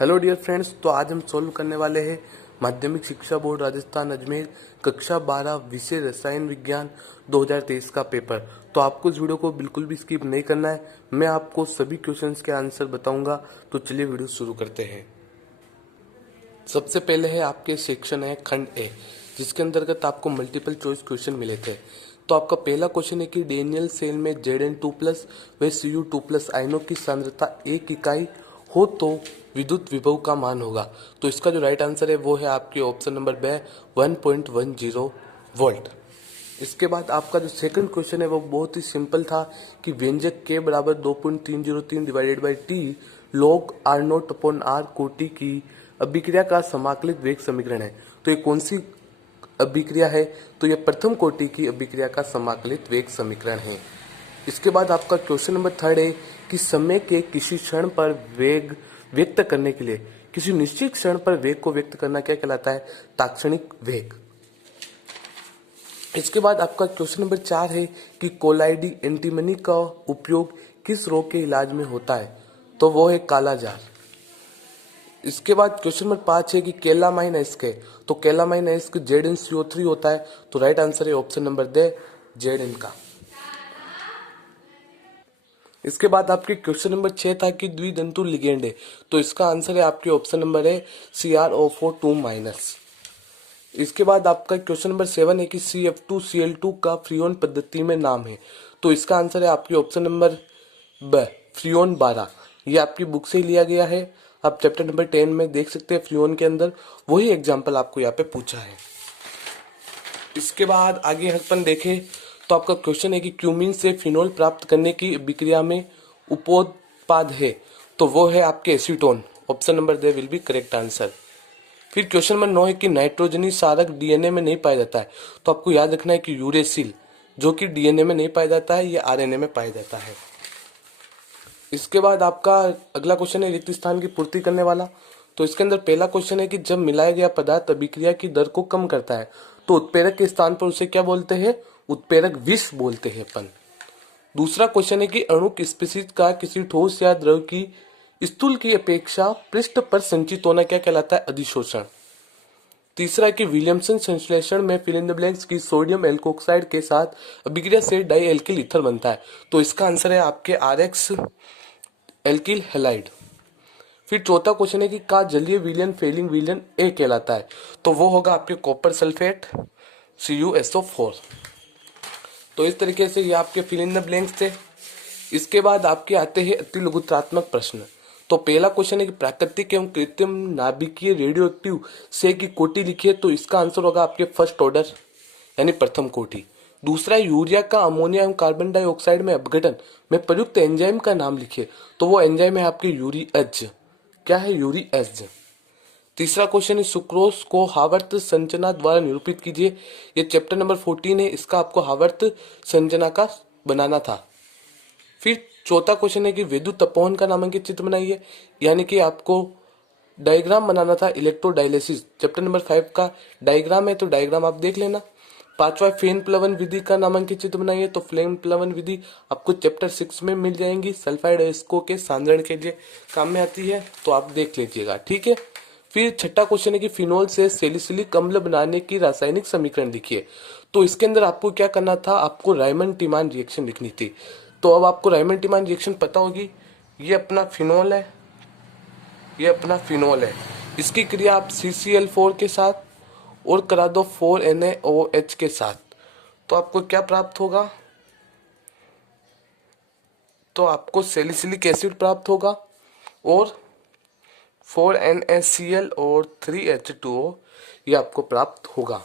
Hello dear friends, तो आज हम सोल्व करने वाले हैं माध्यमिक शिक्षा बोर्ड राजस्थान अजमेर कक्षा 12 विषय रसायन विज्ञान 2023 का पेपर। तो आपको इस वीडियो को बिल्कुल भी स्किप नहीं करना है। मैं आपको सभी क्वेश्चंस के आंसर बताऊंगा। तो चलिए वीडियो शुरू करते हैं। सबसे पहले है आपके सेक्शन है खंड ए, जिसके अंतर्गत आपको मल्टीपल चॉइस क्वेश्चन मिले थे। तो आपका पहला क्वेश्चन है कि डैनियल सेल में Zn2+ व Cu2+ आयनों की सांद्रता 1 इकाई हो तो विद्युत विभव का मान होगा। तो इसका जो राइट आंसर है वो है आपके ऑप्शन नंबर बी 1.10 वोल्ट। इसके बाद आपका जो सेकंड क्वेश्चन है वो बहुत ही सिंपल था कि व्यंजक के बराबर 2.303 divided by T log R0/R कोटि की अभिक्रिया का समाकलित वेग समीकरण है। तो ये कौन सी अभिक्रिया है? तो ये प्रथम कोटि की अभिक्रिया का समाकलित वेग समीकरण है। इसके बाद आपका क्वेश्चन नंबर थर्ड है कि समय के किसी क्षण पर वेग व्यक्त करने के लिए किसी निश्चित क्षण पर वेग को व्यक्त करना क्या कहलाता है? ताक्षणिक वेग। इसके बाद आपका क्वेश्चन नंबर 4 है कि कोलाइडी एंटीमनी का उपयोग किस रोग के इलाज में होता है? तो वो है कालाजार। इसके बाद क्वेश्चन नंबर 5 है कि कैलामाइन एस्क है। तो कैलामाइन एस्क ZnCO3 होता है। तो राइट आंसर है ऑप्शन नंबर दे Zn का। इसके बाद आपके क्वेश्चन नंबर 6 था कि द्वितंतु लिगेंड है। तो इसका आंसर है आपके ऑप्शन नंबर है CrO4 2-। इसके बाद आपका क्वेश्चन नंबर 7 है कि CF2Cl2 का फ्रीऑन पद्धति में नाम है। तो इसका आंसर है आपके ऑप्शन नंबर ब फ्रीऑन 12। ये आपकी बुक से लिया गया है। आप चैप्टर नंबर 10 में देख सकते हैं फ्रीऑन के अंदर वही एग्जाम्पल आपको यहाँ पे पूछा है। इसके बाद आगे अपन देखें तो आपका क्वेश्चन है कि क्यूमीन से फिनोल प्राप्त करने की विक्रिया में उपोत्पाद है। तो वो है आपके acetone. Option number they will be correct answer. फिर क्वेश्चन नंबर 9 है कि नाइट्रोजनी सारक डीएनए में नहीं पाया जाता है। तो आपको याद रखना है कि यूरेसिल जो कि डीएनए में नहीं पाया जाता है, ये आरएनए में पाया जाता है। इसके बाद आपका अगला क्वेश्चन है रिक्त स्थान की पूर्ति करने वाला। तो इसके अंदर पहला क्वेश्चन है कि जब मिलाया गया पदार्थ अभिक्रिया की दर को कम करता है तो उत्प्रेरक के स्थान पर उसे क्या बोलते हैं? उत्प्रेरक विष बोलते हैं अपन। दूसरा क्वेश्चन है कि अणु की स्पीशीज का किसी ठोस या द्रव की स्थूल की अपेक्षा पृष्ठ पर संचित होना क्या कहलाता है? अधिशोषण। तीसरा है कि विलियमसन संश्लेषण में फिल इन द ब्लैंक्स की सोडियम एल्कोक्साइड के साथ अभिक्रिया से डाई एल्किल ईथर बनता है। तो इसका आंसर है आपके RX एल्किल हैलाइड। फिर चौथा क्वेश्चन है कि का जलीय विलयन फेलिंग विलयन ए कहलाता है। तो वो होगा आपके कॉपर सल्फेट CuSO4। तो इस तरीके से ये आपके फिल इन द ब्लैंक्स थे। इसके बाद आपके आते हैं अति लघुत्रात्मक प्रश्न। तो पहला क्वेश्चन है कि प्राकृतिक एवं कृत्रिम नाभिकीय रेडियो एक्टिव से की कोटि लिखिए। तो इसका आंसर होगा आपके फर्स्ट ऑर्डर यानी प्रथम कोटि। दूसरा यूरिया का अमोनिया एवं कार्बन डाइऑक्साइड में अपघटन में प्रयुक्त एंजाइम का नाम लिखिए। तो वो एंजाइम है आपके यूरिएज। क्या है? यूरिएज। तीसरा क्वेश्चन है सुक्रोज को हावर्त संरचना द्वारा निरूपित कीजिए। ये चैप्टर नंबर 14 है, इसका आपको हावर्त संरचना का बनाना था। फिर चौथा क्वेश्चन है कि विद्युत अपवहन का नामांकित चित्र बनाइए, यानी कि आपको डायग्राम बनाना था इलेक्ट्रोडायलिसिस। चैप्टर नंबर 5 का डायग्राम है, तो डायग्राम आप देख लेना। पांचवा फेन प्लवन विधि का नामांकित चित्र बनाइए। तो फ्लेम प्लवन विधि आपको चैप्टर 6 में मिल जाएंगी। सल्फाइड अयस्कों के सांद्रण के लिए काम में आती है, तो आप देख लीजिएगा, ठीक है। फिर छठा क्वेश्चन है कि फिनोल से सैलिसिलिक अम्ल बनाने की रासायनिक समीकरण लिखिए। तो इसके अंदर आपको क्या करना था? आपको रायमंड टीमान रिएक्शन लिखनी थी। तो अब आपको रायमंड टीमान रिएक्शन पता होगी। ये अपना फिनोल है, ये अपना फिनोल है। इसकी क्रिया आप CCl4 के साथ और करा दो 4NaOH के साथ। तो आपको क्या प्राप्त होगा? तो आपको सैलिसिलिक एसिड प्राप्त होगा और 4NaCl और 3H2O ये आपको प्राप्त होगा।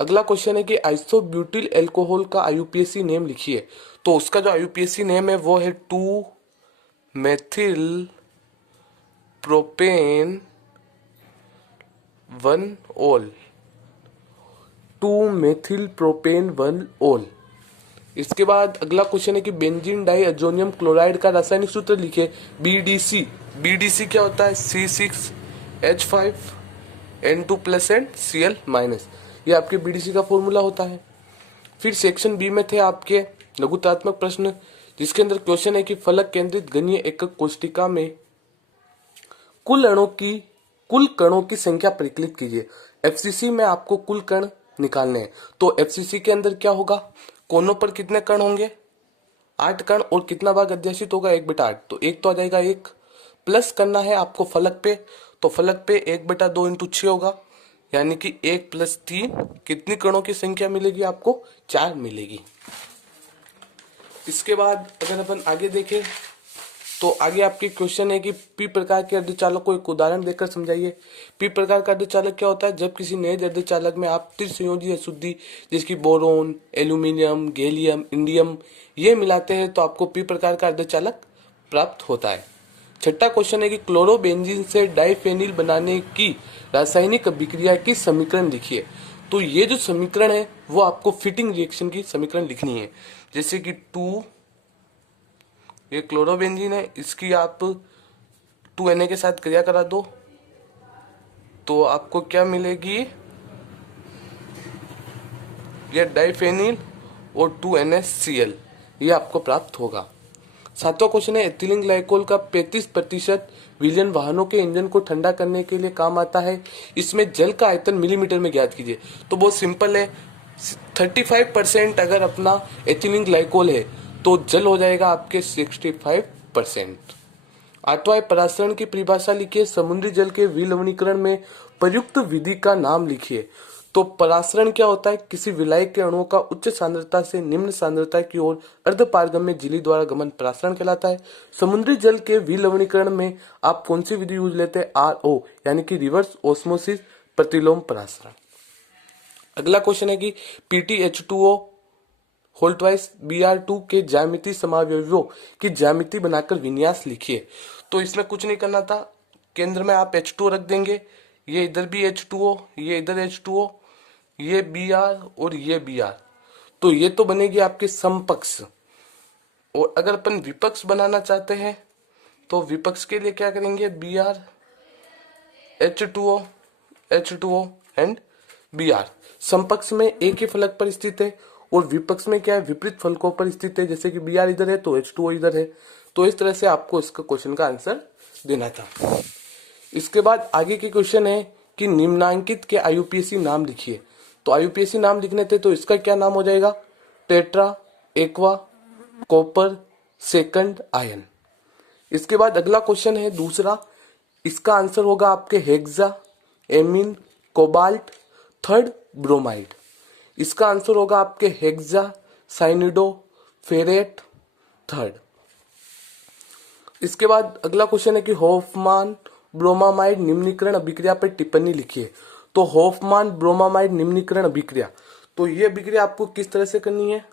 अगला क्वेश्चन है कि आइसोब्यूटिल एल्कोहल का IUPAC नेम लिखिए। तो उसका जो IUPAC नेम है वो है 2-मेथिल प्रोपेन 1-ऑल। 2-मेथिल प्रोपेन 1-ऑल। इसके बाद अगला क्वेश्चन है कि बेंजीन डाई अजोनियम क्लोराइड का रासायनिक सूत्र लिखिए। BDC। BDC क्या होता है? C6H5N2+ and Cl-। ये आपके BDC का फॉर्मूला होता है। फिर सेक्शन बी में थे आपके लघुतात्मक प्रश्न, जिसके अंदर क्वेश्चन है कि फलक केंद्रित घनीय एकक कोष्टिका में कुल कणों की संख्या परिकलित कीजिए। एफसीसी में आपको कुल कण निकालने हैं, तो एफसीसी के अंदर क्या होगा, कोनों पर कितने कण होंगे, 8 कण, और कितना भाग अध्याशित होगा, 1/8। तो एक तो आ जाएगा 1, प्लस करना है आपको फलक पे, तो फलक पे 1/2 × 6 होगा, यानी कि 1 + 3, कितनी कणों की संख्या मिलेगी आपको, 4 मिलेगी। इसके बाद अगर अपन आगे देखें तो आगे आपके क्वेश्चन है कि पी प्रकार के अर्धचालक को एक उदाहरण देकर समझाइए। पी प्रकार का अर्धचालक क्या होता है, जब किसी नए अर्धचालक में आप त्रिसंयोजी अशुद्धि जैसे कि बोरोन, एल्यूमिनियम, गैलियम, इंडियम ये मिलाते हैं तो आपको पी प्रकार का अर्धचालक प्राप्त होता है। छठा क्वेश्चन है कि क्लोरोबेंजीन से डाइफेनिल बनाने की रासायनिक अभिक्रिया की समीकरण लिखिए। तो ये जो समीकरण है वो आपको फिटिंग रिएक्शन की समीकरण लिखनी है। जैसे कि 2, ये क्लोरोबेंजीन है, इसकी आप 2Na के साथ क्रिया करा दो तो आपको क्या मिलेगी, ये डाइफेनिल और 2NaCl ये आपको प्राप्त होगा। सातवां क्वेश्चन है एथिलीन ग्लाइकोल का 35% विलयन वाहनों के इंजन को ठंडा करने के लिए काम आता है। इसमें जल का आयतन मिलीमीटर में ज्ञात कीजिए। तो बहुत सिंपल है, 35% अगर अपना एथिलीन ग्लाइकोल है तो जल हो जाएगा आपके 65%। आठवां परासरण की परिभाषा लिखिए। समुद्री जल के विलवणीकरण में प्रयुक्त विधि का नाम लिखिए। तो परासरण क्या होता है, किसी विलायक के अणुओं का उच्च सांद्रता से निम्न सांद्रता की ओर अर्धपारगम्य झिल्ली द्वारा गमन परासरण कहलाता है। समुद्री जल के विलवणीकरण में आप कौन सी विधि यूज लेते हैं, RO यानी कि रिवर्स ऑस्मोसिस प्रतिलोम परासरण। अगला क्वेश्चन है कि PtH2O होल ट्वाइस Br2 के ज्यामितीय समावयवों की ज्यामिति बनाकर विन्यास लिखिए। तो इसमें कुछ नहीं करना था, केंद्र में आप H2O रख देंगे, ये इधर भी H2O, ये इधर H2O, ये Br और ये Br, तो ये तो बनेगी आपके समपक्ष। और अगर अपन विपक्ष बनाना चाहते हैं तो विपक्ष के लिए क्या करेंगे, Br H2O H2O and Br। समपक्ष में एक ही फलक पर स्थित है और विपक्ष में क्या है, विपरीत फलकों पर स्थित है। जैसे कि Br इधर है तो H2O इधर है। तो इस तरह से आपको इसका क्वेश्चन का आंसर देना था। इसके बाद आगे के क्वेश्चन है कि निम्नांकित के IUPAC नाम लिखिए। तो IUPAC नाम लिखने थे तो इसका क्या नाम हो जाएगा, tetra, aqua, copper, second ion. इसके बाद अगला क्वेश्चन है दूसरा, इसका आंसर होगा आपके hexa, amine, cobalt, third bromide. इसका आंसर होगा आपके हेक्सा, साइनिडो, फेरेट, थर्ड। इसके बाद अगला क्वेश्चन है कि होफमान ब्रोमामाइड निम्नीकरण अभिक्रिया पर टिप्पणी लिखिए। तो होफमान ब्रोमामाइड निम्नीकरण अभिक्रिया, तो ये अभिक्रिया आपको किस तरह से करनी है,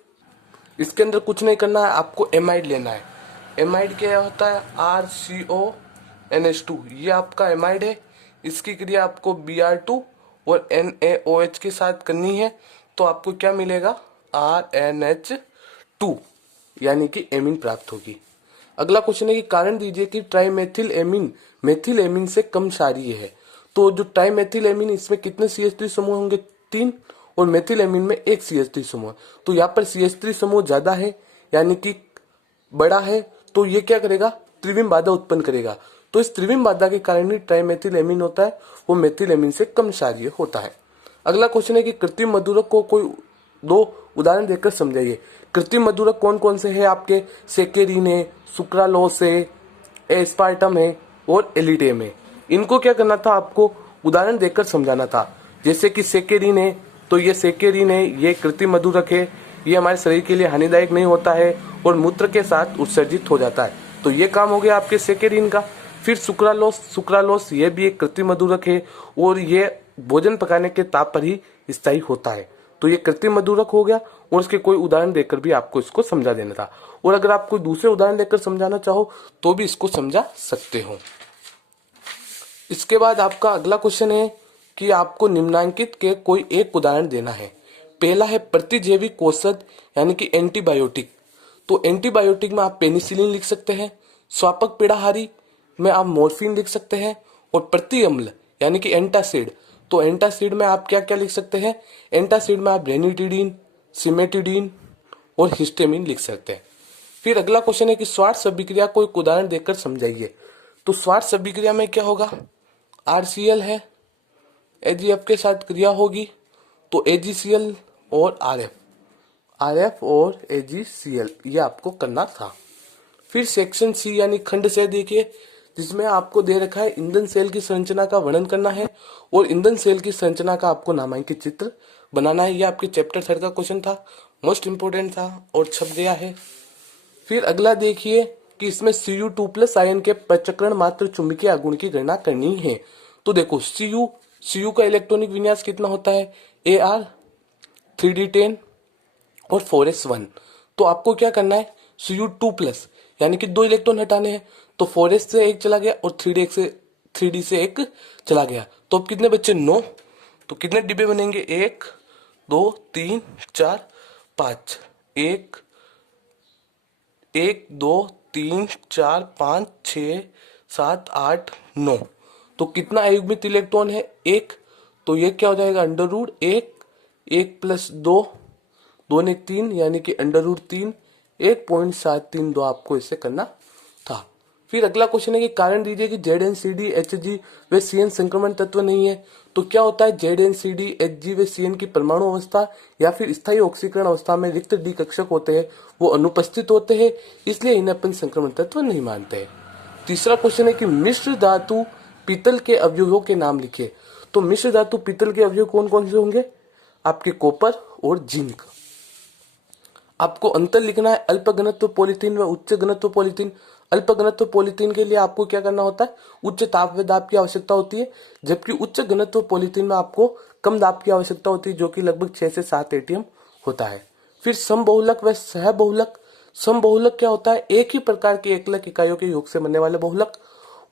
इसके अंदर कुछ नहीं करना है, आपको एमाइड लेना है। एमाइड क्या होता है, RCONH2, ये आपका एमाइड है। इसकी क्रिया आपको Br2 और NaOH के साथ करनी है तो आपको क्या मिलेगा, RNH2 यानी कि एमीन प्राप्त होगी। अगला क्वेश्चन है कि कारण दीजिए कि ट्राइमेथिल एमीन मेथिल एमीन से कम क्षारीय है। तो जो ट्राइमेथिल एमीन, इसमें कितने CH3 समूह होंगे, 3, और मेथिल एमीन में 1 CH3 समूह। तो यहाँ पर CH3 समूह ज्यादा है यानी कि बड़ा है, तो ये क्या करेगा, त्रिविम बाधा उत्पन्न करेगा। तो इस त्रिविम बाधा के कारण ही ट्राइमेथिल एमीन होता है, वो मेथिल एमीन से कम क्षारीय होता है। अगला क्वेश्चन है कि कृत्रिम मधुरक को कोई 2 उदाहरण देकर समझाइए। कृत्रिम मधुरक कौन कौन से है आपके, सेकेरिन है, सुक्रालोस है, एस्पार्टम है और एलिटेम है। इनको क्या करना था, आपको उदाहरण देकर समझाना था। जैसे कि सेकेरिन है तो ये सेकेरिन है, ये कृत्रिम मधुरक है, ये हमारे शरीर के लिए हानिदायक नहीं होता है और मूत्र के साथ उत्सर्जित हो जाता है। तो ये काम हो गया आपके सेकेरिन का। फिर सुक्रालोस ये भी एक कृत्रिम मधुरक है और ये भोजन पकाने के ताप पर ही स्थायी होता है। तो ये कृत्रिम मधुरक हो गया और इसके कोई उदाहरण देकर भी आपको इसको समझा देना था। और अगर आप कोई दूसरे उदाहरण देकर समझाना चाहो तो भी इसको समझा सकते हो। इसके बाद आपका अगला क्वेश्चन है कि आपको निम्नांकित के कोई एक उदाहरण देना है। पहला है प्रतिजैविक औषध यानी कि एंटीबायोटिक। तो एंटीबायोटिक में आप पेनिसिलिन लिख सकते हैं, स्वापक पीड़ाहारी में आप मॉर्फिन लिख सकते हैं, और प्रति अम्ल यानी कि एंटासिड, तो एंटासिड में आप क्या क्या लिख सकते हैं, एंटासिड में आप रेनिटिडीन, सिमेटिडीन और हिस्टेमिन लिख सकते हैं। फिर अगला क्वेश्चन है कि स्वार्ट्ज अभिक्रिया को एक उदाहरण देकर समझाइए। तो स्वार्थ अभिक्रिया में क्या होगा, RCl है, AgF के साथ क्रिया होगी तो AgCl और RF और AgCl, ये आपको करना था। फिर सेक्शन सी यानी खंड से देखिए, जिसमें आपको दे रखा है ईंधन सेल की संरचना का वर्णन करना है और ईंधन सेल की संरचना का आपको नामांकित चित्र बनाना है। ये आपके चैप्टर 3 का क्वेश्चन था, मोस्ट इंपोर्टेंट था और छप गया है। फिर अगला देखिए कि इसमें Cu2+ आयन के प्रचक्रण मात्र चुंबकीय आघूर्ण की गणना करनी है। तो देखो Cu का इलेक्ट्रॉनिक विन्यास कितना होता है, Ar 3d10 और 4s1। तो आपको क्या करना है, Cu2+ यानी कि 2 इलेक्ट्रॉन हटाने हैं, तो 4s से 1 चला गया और 3d से 1 चला गया, तो अब कितने बच्चे, 9। तो कितने डिब्बे बनेंगे, 1 2 3 4 5, 1 2 3 4 5 6 7 8 9। तो कितना अयुग्मित इलेक्ट्रॉन है, 1। तो ये क्या हो जाएगा, अंडर रूट 1 + 2 2 ने 3 यानी कि अंडर रूट 3, 1.732 आपको इसे करना था। फिर अगला क्वेश्चन है कि कारण दीजिए कि ZnCd Hg व Cn संक्रमण तत्व नहीं है। तो क्या होता है, ZnCd Hg व Cn की परमाणु अवस्था या फिर स्थायी ऑक्सीकरण अवस्था में रिक्त डी कक्षक होते हैं, वो अनुपस्थित होते हैं, इसलिए इन्हें अपन संक्रमण तत्व नहीं मानते हैं। तीसरा क्वेश्चन है कि मिश्र धातु पीतल के अवयवों के नाम लिखिए। तो मिश्र धातु पीतल के अवयव कौन कौन से होंगे, आपके कॉपर और जिंक। आपको अंतर लिखना है, अल्प घनत्व पॉलीथीन व उच्च घनत्व पॉलीथीन। अल्प घनत्व पॉलीथीन के लिए आपको क्या करना होता है, उच्च ताप व दाब की आवश्यकता होती है, जबकि उच्च घनत्व पॉलीथीन में आपको कम दाब की आवश्यकता होती है, जो कि लगभग 6 से 7 एटीएम होता है। फिर समबहुलक व सहबहुलक। समबहुलक क्या होता है, एक ही प्रकार के एकलक इकाइयों के योग से बनने वाले बहुलक,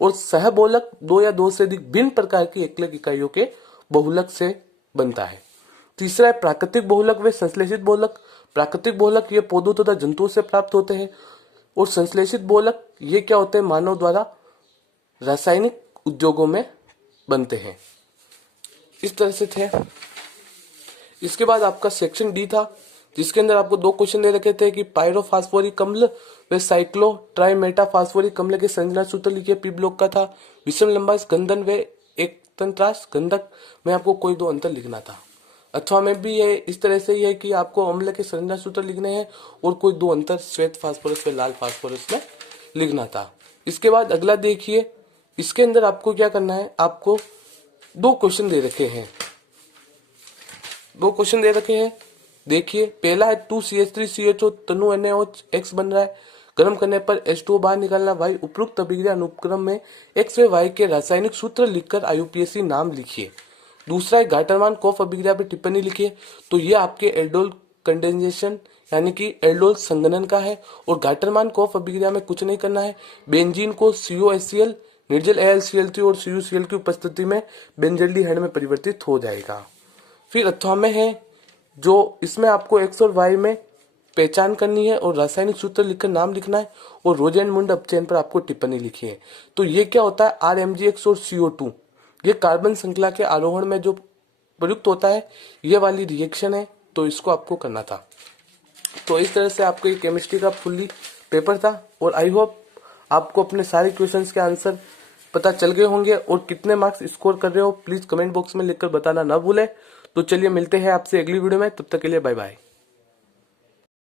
और सहबहुलक 2 या 2 से अधिक भिन्न प्रकार की एकलक इकाइयों के बहुलक से बनता है। तीसरा है प्राकृतिक बहुलक व संश्लेषित बहुलक। प्राकृतिक बहुलक ये पौधों तथा जंतुओं से प्राप्त होते हैं, और संश्लेषित बहुलक ये क्या होते हैं, मानव द्वारा रासायनिक उद्योगों में बनते हैं। इस तरह से थे। इसके बाद आपका सेक्शन डी था, जिसके अंदर आपको 2 क्वेश्चन दे रखे थे कि पायरोफास्फोरिक अम्ल व साइक्लो ट्राइमेटाफास्फोरिक अम्ल के संरचना सूत्र लिखिए। पी ब्लॉक का था विषम लंबाई गंधन व एक तंत्राश गंधक में आपको कोई 2 अंतर लिखना था। अथवा में भी ये इस तरह से ही है कि आपको अम्ल के संरचना सूत्र लिखने हैं और कोई 2 अंतर श्वेत फास्फोरस व लाल फास्फोरस में लिखना था। इसके बाद अगला देखिए, इसके अंदर आपको क्या करना है, आपको 2 क्वेश्चन दे रखे हैं। 2 क्वेश्चन दे रखे हैं, देखिए। पहला है 2CH3CHO तनु NaOH बन रहा है, गर्म करने पर H2O बाहर निकालना y। उपरोक्त अभिक्रिया अनुक्रम में x व y के रासायनिक सूत्र लिखकर IUPAC नाम लिखिए। दूसरा है गाटरमान कोफ अभिक्रिया पर टिप्पणी लिखिए। तो ये आपके एल्डोल कंडेंसेशन यानी कि एल्डोल संघनन का है, और गाटरमान कोफ अभिक्रिया में कुछ नहीं करना है, बेंजीन को COHCl निर्जल AlCl3 और CuCl की उपस्थिति में बेंजल्डिहाइड में परिवर्तित हो जाएगा। फिर अथवा में है, जो इसमें आपको x और y में पहचान करनी है और रासायनिक सूत्र लिखकर नाम लिखना है, और रोजेनमुंड अपचयन पर आपको टिप्पणी लिखी है। तो ये क्या होता है, RMgX और CO2 ये कार्बन श्रृंखला के आरोहण में जो प्रयुक्त होता है, ये वाली रिएक्शन है, तो इसको आपको करना था। तो इस तरह से आपको ये केमिस्ट्री का फुल्ली पेपर था, और आई होप आपको अपने सारे क्वेश्चंस के आंसर पता चल गए होंगे, और कितने मार्क्स स्कोर कर रहे हो प्लीज कमेंट बॉक्स में लिखकर बताना ना भूले। तो चलिए मिलते हैं आपसे अगली वीडियो में, तब तक के लिए बाय बाय।